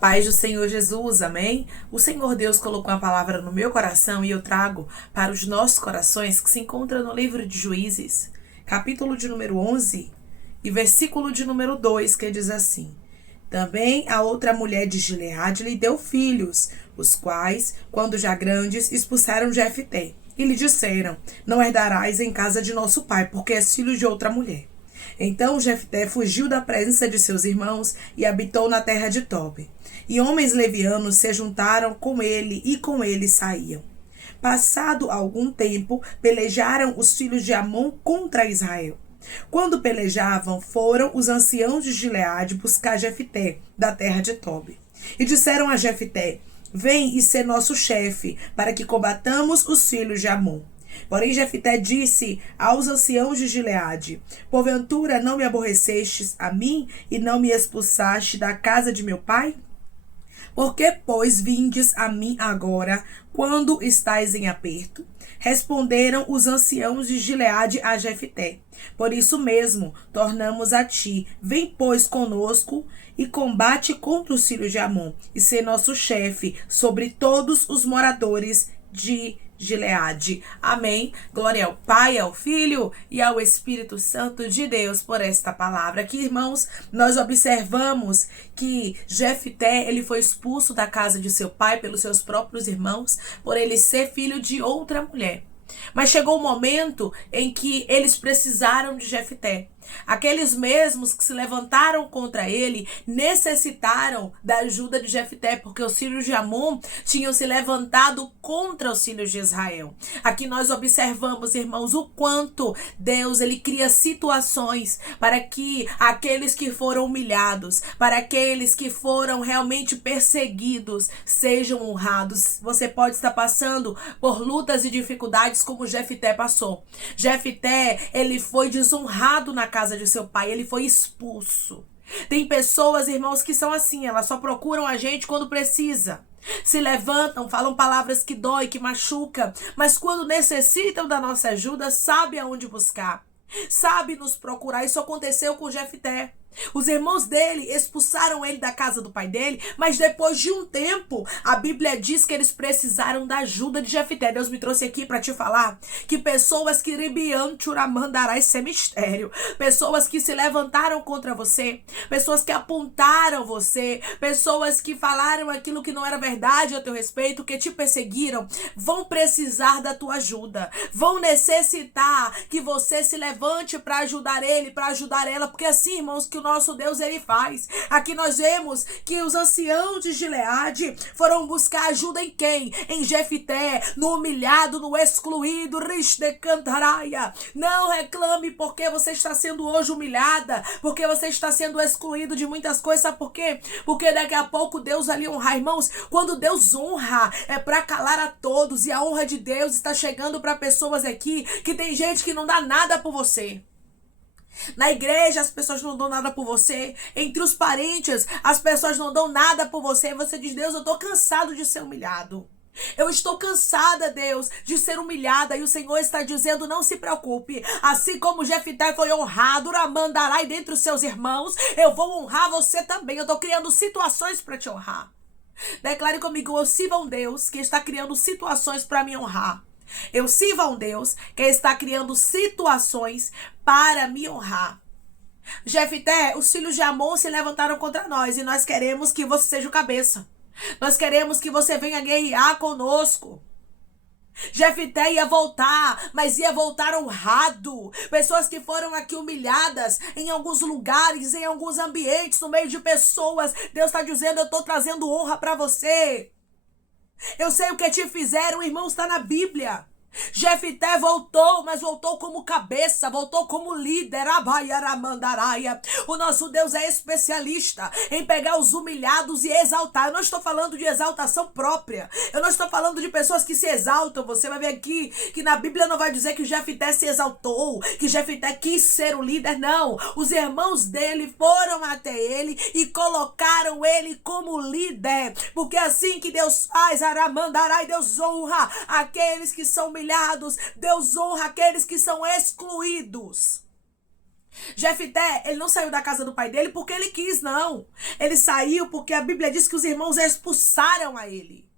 paz do Senhor Jesus, amém? O Senhor Deus colocou a palavra no meu coração e eu trago para os nossos corações, que se encontra no livro de Juízes, capítulo de número 11 e versículo de número 2, que diz assim: Também a outra mulher de Gileade lhe deu filhos, os quais, quando já grandes, expulsaram Jefté, e lhe disseram: Não herdarás em casa de nosso pai, porque és filho de outra mulher. Então Jefté fugiu da presença de seus irmãos e habitou na terra de Tobi. E homens levianos se juntaram com ele e com ele saíam. Passado algum tempo, pelejaram os filhos de Amon contra Israel. Quando pelejavam, foram os anciãos de Gileade buscar Jefté da terra de Tobi. E disseram a Jefté: Vem e sê nosso chefe, para que combatamos os filhos de Amon. Porém Jefté disse aos anciãos de Gileade: Porventura não me aborrecestes a mim e não me expulsaste da casa de meu pai? Por que, pois, vindes a mim agora, quando estais em aperto? Responderam os anciãos de Gileade a Jefté: Por isso mesmo tornamos a ti. Vem, pois, conosco e combate contra os filhos de Amon, e sê nosso chefe sobre todos os moradores de Gileade. Amém. Glória ao Pai, ao Filho e ao Espírito Santo de Deus por esta palavra. Aqui, irmãos, nós observamos que Jefté, ele foi expulso da casa de seu pai pelos seus próprios irmãos, por ele ser filho de outra mulher. Mas chegou o momento em que eles precisaram de Jefté. Aqueles mesmos que se levantaram contra ele necessitaram da ajuda de Jefté, porque os filhos de Amon tinham se levantado contra os filhos de Israel. Aqui nós observamos, irmãos, o quanto Deus ele cria situações para que aqueles que foram humilhados, para aqueles que foram realmente perseguidos, sejam honrados. Você pode estar passando por lutas e dificuldades como Jefté passou. Jefté, ele foi desonrado na casa de seu pai, ele foi expulso. Tem pessoas, irmãos, que são assim, elas só procuram a gente quando precisa. Se levantam, falam palavras que dói, que machuca, mas quando necessitam da nossa ajuda, sabe aonde buscar, sabe nos procurar. Isso aconteceu com Jefté. Os irmãos dele expulsaram ele da casa do pai dele, mas depois de um tempo, a Bíblia diz que eles precisaram da ajuda de Jefté. Deus me trouxe aqui para te falar que pessoas que ribianchuramandará esse mistério, pessoas que se levantaram contra você, pessoas que apontaram você, pessoas que falaram aquilo que não era verdade a teu respeito, que te perseguiram, vão precisar da tua ajuda, vão necessitar que você se levante para ajudar ele, para ajudar ela, porque assim, irmãos, que o nosso Deus ele faz. Aqui nós vemos que os anciãos de Gileade foram buscar ajuda em quem? Em Jefté, no humilhado, no excluído, Rishdecantaraia. Não reclame porque você está sendo hoje humilhada, porque você está sendo excluído de muitas coisas. Sabe por quê? Porque daqui a pouco Deus ali honrar, irmãos. Quando Deus honra, é para calar a todos, e a honra de Deus está chegando para pessoas aqui que tem gente que não dá nada por você. Na igreja as pessoas não dão nada por você. Entre os parentes as pessoas não dão nada por você. Você diz: Deus, eu estou cansado de ser humilhado. Eu estou cansada, Deus, de ser humilhada. E o Senhor está dizendo: não se preocupe. Assim como Jefté foi honrado, Ramandarai, dentre os seus irmãos, eu vou honrar você também. Eu estou criando situações para te honrar. Declare comigo: eu sirvo a um Deus que está criando situações para me honrar. Eu sirvo a um Deus que está criando situações para me honrar. Jefté, os filhos de Amon se levantaram contra nós e nós queremos que você seja o cabeça. Nós queremos que você venha guerrear conosco. Jefté ia voltar, mas ia voltar honrado. Pessoas que foram aqui humilhadas em alguns lugares, em alguns ambientes, no meio de pessoas. Deus está dizendo: eu estou trazendo honra para você. Eu sei o que te fizeram, irmão, está na Bíblia. Jefté voltou, mas voltou como cabeça, voltou como líder. O nosso Deus é especialista em pegar os humilhados e exaltar. Eu não estou falando de exaltação própria, eu não estou falando de pessoas que se exaltam. Você vai ver aqui que na Bíblia não vai dizer que Jefté se exaltou, que Jefté quis ser o líder, não. Os irmãos dele foram até ele e colocaram ele como líder, porque é assim que Deus faz. Aramandarai, Deus honra aqueles que são humilhados, Deus honra aqueles que são excluídos. Jefité, ele não saiu da casa do pai dele porque ele quis, não. Ele saiu porque a Bíblia diz que os irmãos expulsaram a ele.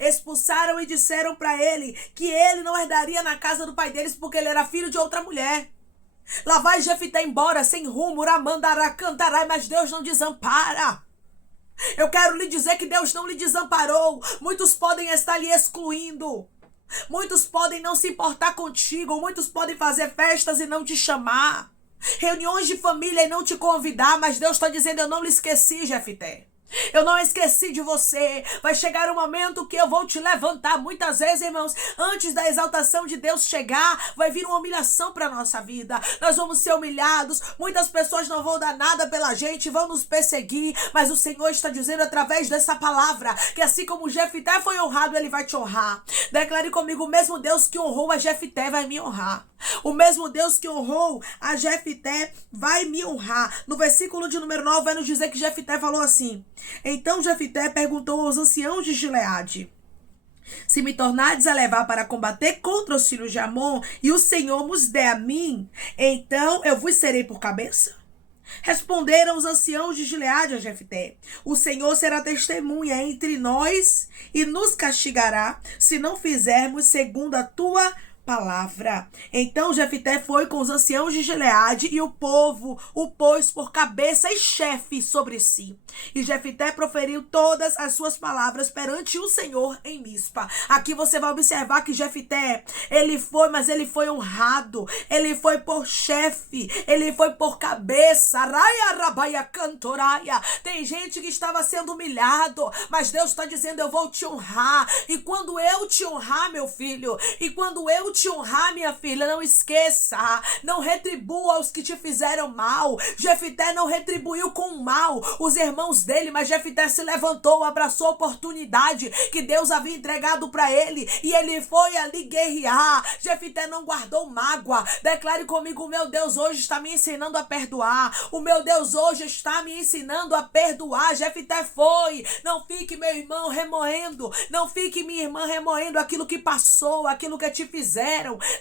Expulsaram e disseram para ele que ele não herdaria na casa do pai deles porque ele era filho de outra mulher. Lá vai Jefité embora, sem rumo, ramandará, cantará, mas Deus não desampara. Eu quero lhe dizer que Deus não lhe desamparou. Muitos podem estar lhe excluindo. Muitos podem não se importar contigo. Muitos podem fazer festas e não te chamar. Reuniões de família e não te convidar. Mas Deus está dizendo, eu não lhe esqueci, Jefité. Eu não esqueci de você. Vai chegar um momento que eu vou te levantar. Muitas vezes, irmãos, antes da exaltação de Deus chegar, vai vir uma humilhação para a nossa vida. Nós vamos ser humilhados. Muitas pessoas não vão dar nada pela gente, vão nos perseguir. Mas o Senhor está dizendo através dessa palavra que assim como Jefité foi honrado, Ele vai te honrar. Declare comigo, o mesmo Deus que honrou a Jefité vai me honrar. O mesmo Deus que honrou a Jefité vai me honrar. No versículo de número 9 vai nos dizer que Jefité falou assim: então Jefité perguntou aos anciãos de Gileade: se me tornardes a levar para combater contra os filhos de Amon, e o Senhor nos der a mim, então eu vos serei por cabeça? Responderam os anciãos de Gileade a Jefité: o Senhor será testemunha entre nós e nos castigará, se não fizermos segundo a tua palavra. Então Jefité foi com os anciãos de Gileade e o povo o pôs por cabeça e chefe sobre si. E Jefité proferiu todas as suas palavras perante o Senhor em Mispa. Aqui você vai observar que Jefité, ele foi honrado, ele foi por chefe, ele foi por cabeça. Raia, rabaia, cantoraia. Tem gente que estava sendo humilhado, mas Deus está dizendo, eu vou te honrar. E quando eu te honrar, meu filho, e quando eu te honrar, minha filha, não esqueça, não retribua aos que te fizeram mal. Jefité não retribuiu com mal os irmãos dele, mas Jefité se levantou, abraçou a oportunidade que Deus havia entregado para ele e ele foi ali guerrear. Jefité não guardou mágoa. Declare comigo, o meu Deus hoje está me ensinando a perdoar. O meu Deus hoje está me ensinando a perdoar. Jefité foi. Não fique, meu irmão, remoendo. Não fique, minha irmã, remoendo aquilo que passou, aquilo que te fizeram.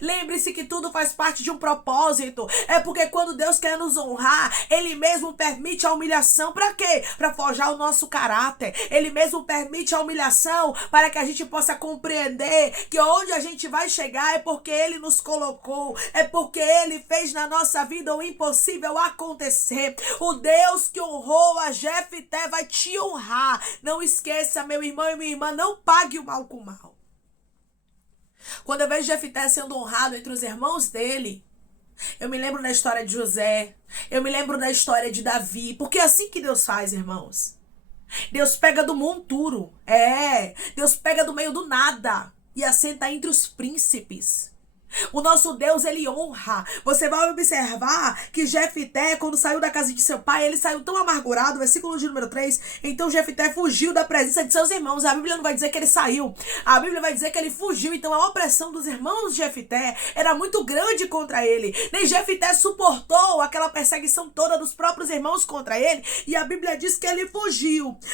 Lembre-se que tudo faz parte de um propósito. É porque quando Deus quer nos honrar, Ele mesmo permite a humilhação. Para quê? Para forjar o nosso caráter. Ele mesmo permite a humilhação para que a gente possa compreender que onde a gente vai chegar é porque Ele nos colocou. É porque Ele fez na nossa vida o impossível acontecer. O Deus que honrou a Jefité vai te honrar. Não esqueça, meu irmão e minha irmã, não pague o mal com o mal. Quando eu vejo Jefité sendo honrado entre os irmãos dele, eu me lembro da história de José, eu me lembro da história de Davi, porque é assim que Deus faz, irmãos. Deus pega do monturo, Deus pega do meio do nada e assenta entre os príncipes. O nosso Deus, Ele honra. Você vai observar que Jefité, quando saiu da casa de seu pai, ele saiu tão amargurado, versículo de número 3, então Jefité fugiu da presença de seus irmãos. A Bíblia não vai dizer que ele saiu, a Bíblia vai dizer que ele fugiu. Então a opressão dos irmãos de Jefité era muito grande contra ele. Nem Jefité suportou aquela perseguição toda dos próprios irmãos contra ele, e a Bíblia diz que ele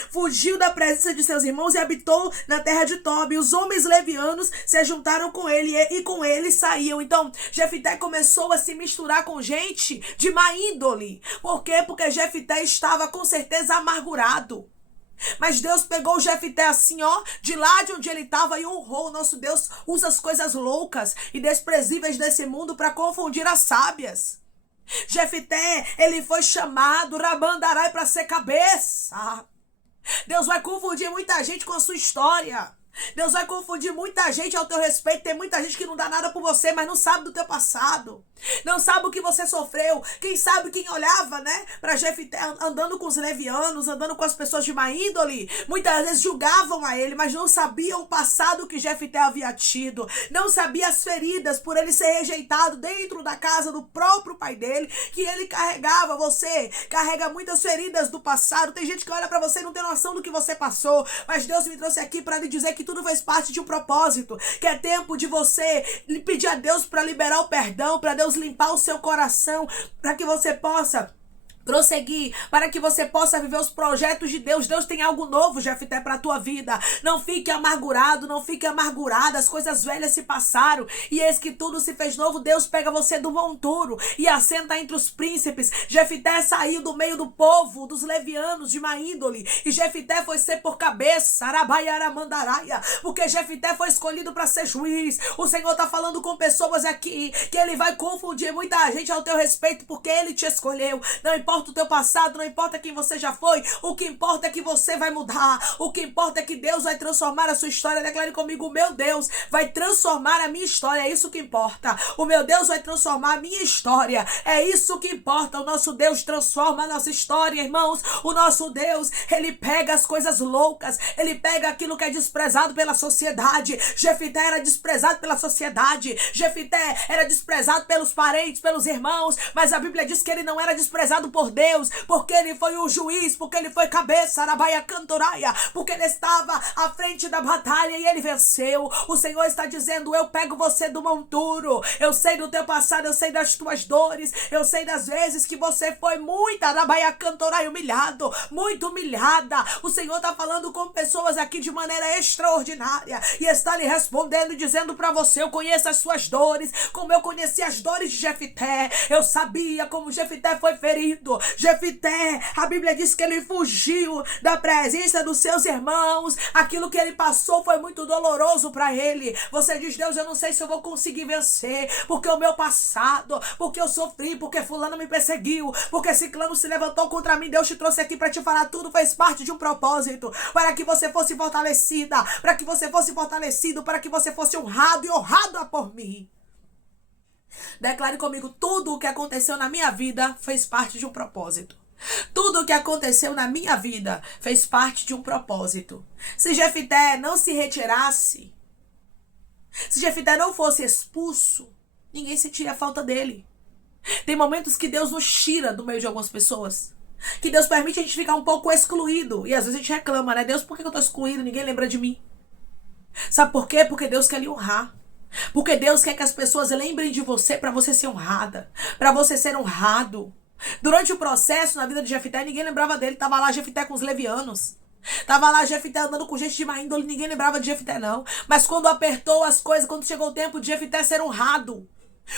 fugiu da presença de seus irmãos e habitou na terra de Tobi. Os homens levianos se juntaram com ele e com ele saíram. Então, Jefité começou a se misturar com gente de má índole. Por quê? Porque Jefité estava com certeza amargurado. Mas Deus pegou Jefité assim, de lá de onde ele estava e honrou. O nosso Deus usa as coisas loucas e desprezíveis desse mundo para confundir as sábias. Jefité, ele foi chamado, Rabandarai, para ser cabeça. Deus vai confundir muita gente com a sua história. Deus vai confundir muita gente ao teu respeito. Tem muita gente que não dá nada por você, mas não sabe do teu passado, não sabe o que você sofreu. Quem sabe quem olhava, para Jefité andando com os levianos, andando com as pessoas de má índole, muitas vezes julgavam a ele, mas não sabiam o passado que Jefité havia tido, não sabia as feridas por ele ser rejeitado dentro da casa do próprio pai dele, que ele carregava. Você carrega muitas feridas do passado. Tem gente que olha para você e não tem noção do que você passou, mas Deus me trouxe aqui para lhe dizer que tudo faz parte de um propósito, que é tempo de você pedir a Deus para liberar o perdão, para Deus limpar o seu coração, para que você possa prosseguir, para que você possa viver os projetos de Deus. Deus tem algo novo, Jefté, para a tua vida. Não fique amargurado, não fique amargurada. As coisas velhas se passaram e eis que tudo se fez novo. Deus pega você do monturo e assenta entre os príncipes. Jefté saiu do meio do povo, dos levianos, de má índole, e Jefté foi ser por cabeça, arabaiaramandaraia, porque Jefté foi escolhido para ser juiz. O Senhor está falando com pessoas aqui que Ele vai confundir muita gente ao teu respeito, porque Ele te escolheu. Não importa o teu passado, não importa quem você já foi, o que importa é que você vai mudar, o que importa é que Deus vai transformar a sua história. Declare comigo: o meu Deus vai transformar a minha história, é isso que importa. O meu Deus vai transformar a minha história, é isso que importa. O nosso Deus transforma a nossa história, irmãos. O nosso Deus, Ele pega as coisas loucas, Ele pega aquilo que é desprezado pela sociedade. Jefté era desprezado pela sociedade, Jefté era desprezado pelos parentes, pelos irmãos, mas a Bíblia diz que ele não era desprezado por Deus, porque ele foi o juiz, porque ele foi cabeça, arabaia cantoraia, porque ele estava à frente da batalha e ele venceu. O Senhor está dizendo: eu pego você do monturo, eu sei do teu passado, eu sei das tuas dores, eu sei das vezes que você foi muito arabaia cantoraia, humilhado, muito humilhada. O Senhor está falando com pessoas aqui de maneira extraordinária e está lhe respondendo e dizendo para você: eu conheço as suas dores, como eu conheci as dores de Jefté. Eu sabia como Jefté foi ferido. Jefté, a Bíblia diz que ele fugiu da presença dos seus irmãos. Aquilo que ele passou foi muito doloroso para ele. Você diz: Deus, eu não sei se eu vou conseguir vencer, porque o meu passado, porque eu sofri, porque fulano me perseguiu, porque ciclano se levantou contra mim. Deus te trouxe aqui para te falar: tudo fez parte de um propósito, para que você fosse fortalecida, para que você fosse fortalecido, para que você fosse honrado e honrada por mim. Declare comigo: tudo o que aconteceu na minha vida fez parte de um propósito. Tudo o que aconteceu na minha vida fez parte de um propósito. Se Jefté não se retirasse, se Jefté não fosse expulso, ninguém sentiria a falta dele. Tem momentos que Deus nos tira do meio de algumas pessoas, que Deus permite a gente ficar um pouco excluído. E às vezes a gente reclama, né? Deus, por que eu tô excluído? Ninguém lembra de mim. Sabe por quê? Porque Deus quer lhe honrar. Porque Deus quer que as pessoas lembrem de você para você ser honrada, para você ser honrado. Durante o processo na vida de Jefté, ninguém lembrava dele. Tava lá Jefté com os levianos. Tava lá Jefté andando com gente de má índole. Ninguém lembrava de Jefté, não. Mas quando apertou as coisas, quando chegou o tempo de Jefté ser honrado,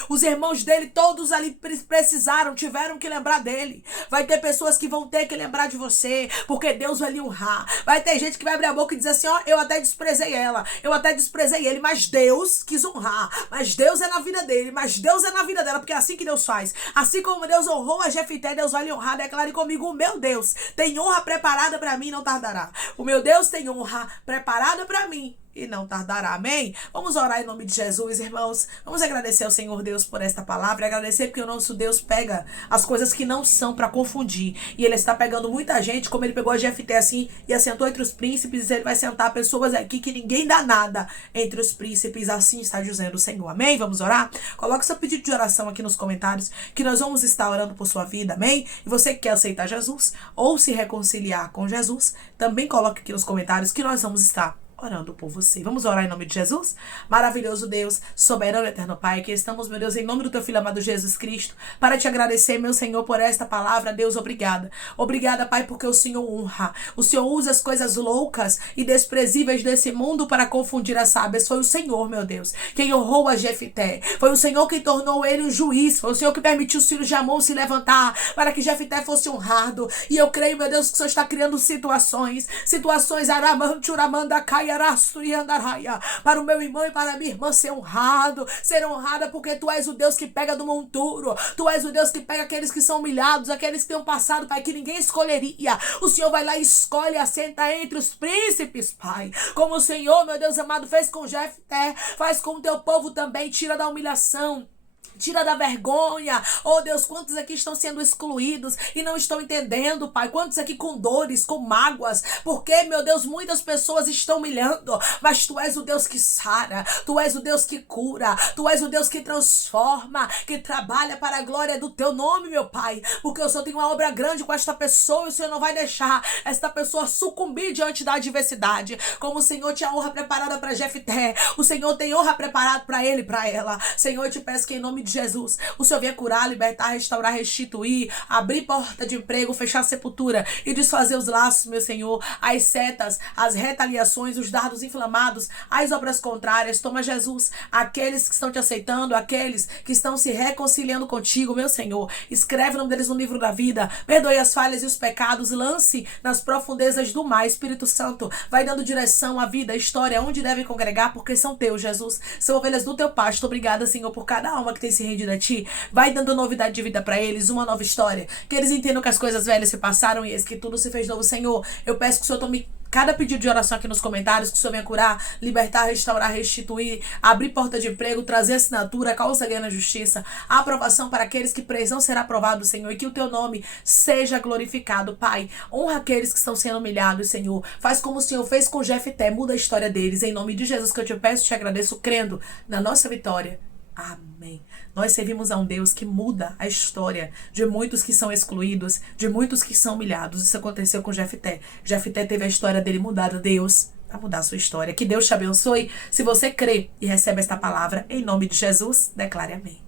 os irmãos dele, todos ali precisaram, tiveram que lembrar dele. Vai ter pessoas que vão ter que lembrar de você, porque Deus vai lhe honrar. Vai ter gente que vai abrir a boca e dizer assim: ó, eu até desprezei ela, eu até desprezei ele, mas Deus quis honrar. Mas Deus é na vida dele, mas Deus é na vida dela, porque é assim que Deus faz. Assim como Deus honrou a Jefté, Deus vai lhe honrar. Declare comigo: o meu Deus tem honra preparada para mim, não tardará. O meu Deus tem honra preparada para mim e não tardará. Amém? Vamos orar em nome de Jesus, irmãos. Vamos agradecer ao Senhor Deus por esta palavra. Agradecer porque o nosso Deus pega as coisas que não são para confundir. E Ele está pegando muita gente, como Ele pegou a Jefté assim e assentou entre os príncipes. Ele vai sentar pessoas aqui que ninguém dá nada entre os príncipes. Assim está dizendo o Senhor. Amém? Vamos orar? Coloque seu pedido de oração aqui nos comentários, que nós vamos estar orando por sua vida. Amém? E você que quer aceitar Jesus ou se reconciliar com Jesus, também coloque aqui nos comentários que nós vamos estar orando por você. Vamos orar em nome de Jesus? Maravilhoso Deus, soberano eterno Pai, que estamos, meu Deus, em nome do teu Filho amado Jesus Cristo, para te agradecer, meu Senhor, por esta palavra. Deus, obrigada. Obrigada, Pai, porque o Senhor honra. O Senhor usa as coisas loucas e desprezíveis desse mundo para confundir as sábias. Foi o Senhor, meu Deus, quem honrou a Jefté. Foi o Senhor quem tornou ele um juiz. Foi o Senhor que permitiu os filhos de Amon se levantar para que Jefté fosse honrado. E eu creio, meu Deus, que o Senhor está criando situações aramanturamanda caia para o meu irmão e para a minha irmã ser honrado, ser honrada, porque tu és o Deus que pega do monturo, tu és o Deus que pega aqueles que são humilhados, aqueles que têm um passado, Pai, que ninguém escolheria. O Senhor vai lá e escolhe, assenta entre os príncipes, Pai, como o Senhor, meu Deus amado, fez com Jefté, faz com o teu povo também. Tira da humilhação, tira da vergonha. Oh Deus, quantos aqui estão sendo excluídos e não estão entendendo, Pai? Quantos aqui com dores, com mágoas? Porque, meu Deus, muitas pessoas estão humilhando, mas tu és o Deus que sara, tu és o Deus que cura, tu és o Deus que transforma, que trabalha para a glória do teu nome, meu Pai. Porque o Senhor tem uma obra grande com esta pessoa e o Senhor não vai deixar esta pessoa sucumbir diante da adversidade. Como o Senhor tinha honra preparada para Jefté, o Senhor tem honra preparada para ele e para ela. Senhor, eu te peço que em nome de Jesus. O Senhor venha curar, libertar, restaurar, restituir, abrir porta de emprego, fechar a sepultura e desfazer os laços, meu Senhor, as setas, as retaliações, os dardos inflamados, as obras contrárias. Toma, Jesus, aqueles que estão te aceitando, aqueles que estão se reconciliando contigo, meu Senhor, escreve o nome deles no livro da vida, perdoe as falhas e os pecados, lance nas profundezas do mar. Espírito Santo, vai dando direção à vida, à história, onde devem congregar, porque são teus, Jesus, são ovelhas do teu pasto. Obrigada, Senhor, por cada alma que tem se rendido a ti. Vai dando novidade de vida para eles, uma nova história, que eles entendam que as coisas velhas se passaram e eis que tudo se fez novo. Senhor, eu peço que o Senhor tome cada pedido de oração aqui nos comentários, que o Senhor venha curar, libertar, restaurar, restituir, abrir porta de emprego, trazer assinatura, causa ganha na justiça, a aprovação para aqueles que precisam ser aprovados, Senhor, e que o teu nome seja glorificado, Pai. Honra aqueles que estão sendo humilhados, Senhor. Faz como o Senhor fez com Jefté, muda a história deles. Em nome de Jesus que eu te peço e te agradeço, crendo na nossa vitória. Amém. Nós servimos a um Deus que muda a história de muitos que são excluídos, de muitos que são humilhados. Isso aconteceu com Jefté. Jefté teve a história dele mudada. Deus vai mudar a sua história. Que Deus te abençoe. Se você crê e recebe esta palavra, em nome de Jesus, declare amém.